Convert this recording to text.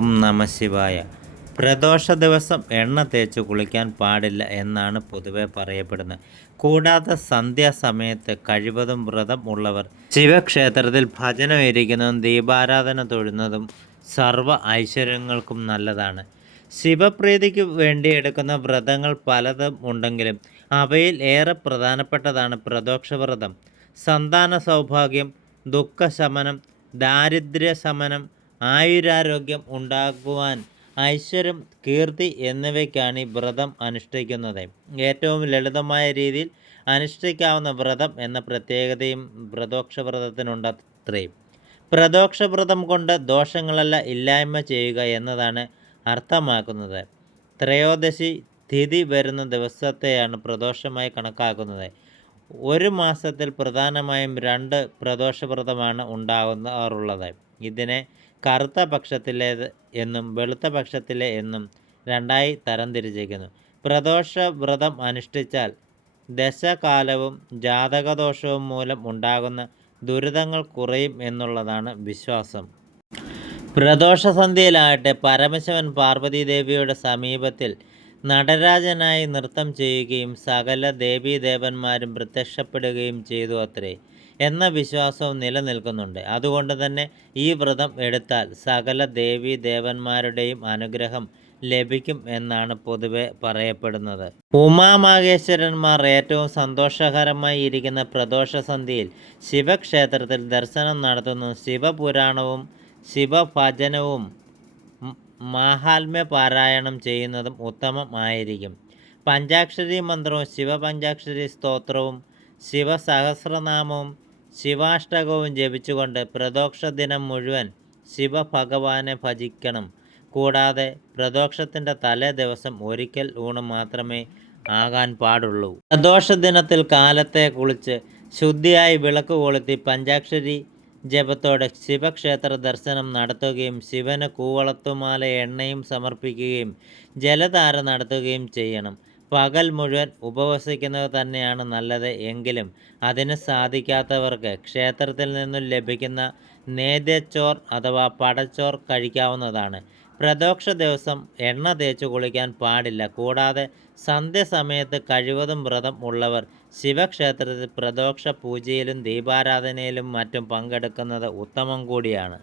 ഓം നമ ശിവായ. പ്രദോഷ ദിവസം എണ്ണ തേച്ച് കുളിക്കാൻ പാടില്ല എന്നാണ് പൊതുവെ പറയപ്പെടുന്നത്. കൂടാതെ സന്ധ്യാസമയത്ത് കഴിവതും വ്രതം ഉള്ളവർ ശിവക്ഷേത്രത്തിൽ ഭജനം ഇരിക്കുന്നതും ദീപാരാധന തൊഴുന്നതും സർവ ഐശ്വര്യങ്ങൾക്കും നല്ലതാണ്. ശിവപ്രീതിക്ക് വേണ്ടി എടുക്കുന്ന വ്രതങ്ങൾ പലതും ഉണ്ടെങ്കിലും അവയിൽ ഏറെ പ്രധാനപ്പെട്ടതാണ് പ്രദോഷ വ്രതം. സന്താന സൗഭാഗ്യം ദുഃഖശമനം ദാരിദ്ര്യ ശമനം ആയുരാരോഗ്യം ഉണ്ടാകുവാൻ ഐശ്വര്യം കീർത്തി എന്നിവയ്ക്കാണ് ഈ വ്രതം അനുഷ്ഠിക്കുന്നത്. ഏറ്റവും ലളിതമായ രീതിയിൽ അനുഷ്ഠിക്കാവുന്ന വ്രതം എന്ന പ്രത്യേകതയും പ്രദോക്ഷ വ്രതത്തിനുണ്ടത്രേ പ്രദോക്ഷ വ്രതം കൊണ്ട് ദോഷങ്ങളല്ല ഇല്ലായ്മ ചെയ്യുക എന്നതാണ് അർത്ഥമാക്കുന്നത്. ത്രയോദശി തിഥി വരുന്ന ദിവസത്തെയാണ് പ്രദോഷമായി കണക്കാക്കുന്നത്. ഒരു മാസത്തിൽ പ്രധാനമായും രണ്ട് പ്രദോഷവ്രതമാണ് ഉണ്ടാകുന്നാറുള്ളത് ഇതിനെ കറുത്ത പക്ഷത്തിലേത് എന്നും വെളുത്ത പക്ഷത്തിലെ എന്നും രണ്ടായി തരംതിരിച്ചിരിക്കുന്നു. പ്രദോഷവ്രതം അനുഷ്ഠിച്ചാൽ ദശകാലവും ജാതകദോഷവും മൂലം ഉണ്ടാകുന്ന ദുരിതങ്ങൾ കുറയും എന്നുള്ളതാണ് വിശ്വാസം. പ്രദോഷസന്ധ്യയിലാകട്ടെ പരമശിവൻ പാർവതീദേവിയുടെ സമീപത്തിൽ നടരാജനായി നൃത്തം ചെയ്യുകയും സകല ദേവീദേവന്മാരും പ്രത്യക്ഷപ്പെടുകയും ചെയ്തു അത്രേ എന്ന വിശ്വാസവും നിലനിൽക്കുന്നുണ്ട്. അതുകൊണ്ട് തന്നെ ഈ വ്രതം എടുത്താൽ സകല ദേവീദേവന്മാരുടെയും അനുഗ്രഹം ലഭിക്കും എന്നാണ് പൊതുവെ പറയപ്പെടുന്നത്. ഉമാമാകേശ്വരന്മാർ ഏറ്റവും സന്തോഷകരമായി ഇരിക്കുന്ന പ്രദോഷസന്ധിയിൽ ശിവക്ഷേത്രത്തിൽ ദർശനം നടത്തുന്നു. ശിവപുരാണവും ശിവഭജനവും മാഹാത്മ്യ പാരായണം ചെയ്യുന്നതും ഉത്തമമായിരിക്കും. പഞ്ചാക്ഷരി മന്ത്രവും ശിവപഞ്ചാക്ഷരി സ്തോത്രവും ശിവസഹസ്രനാമവും ശിവാഷ്ടകവും ജപിച്ചുകൊണ്ട് പ്രദോക്ഷ ദിനം മുഴുവൻ ശിവഭഗവാനെ ഭജിക്കണം. കൂടാതെ പ്രദോഷത്തിന്റെ തലേ ദിവസം ഒരിക്കൽ ഊണ് മാത്രമേ ആകാൻ പാടുള്ളൂ. പ്രദോഷ ദിനത്തിൽ കാലത്തെ കുളിച്ച് ശുദ്ധിയായി വിളക്ക് കൊളുത്തി പഞ്ചാക്ഷരി ജപത്തോടെ ശിവക്ഷേത്ര ദർശനം നടത്തുകയും ശിവന് കൂവളത്തുമാല എണ്ണയും സമർപ്പിക്കുകയും ജലധാര നടത്തുകയും ചെയ്യണം. പകൽ മുഴുവൻ ഉപവസിക്കുന്നത് തന്നെയാണ് നല്ലത് എങ്കിലും അതിന് സാധിക്കാത്തവർക്ക് ക്ഷേത്രത്തിൽ നിന്നും ലഭിക്കുന്ന നേദ്യച്ചോർ അഥവാ പടച്ചോർ കഴിക്കാവുന്നതാണ്. പ്രദോഷ ദിവസം എണ്ണ തേച്ച് കുളിക്കാൻ പാടില്ല. കൂടാതെ സന്ധ്യസമയത്ത് കഴിവതും വ്രതം ഉള്ളവർ ശിവക്ഷേത്രത്തിൽ പ്രദോക്ഷ പൂജയിലും ദീപാരാധനയിലും മറ്റും പങ്കെടുക്കുന്നത് ഉത്തമം കൂടിയാണ്.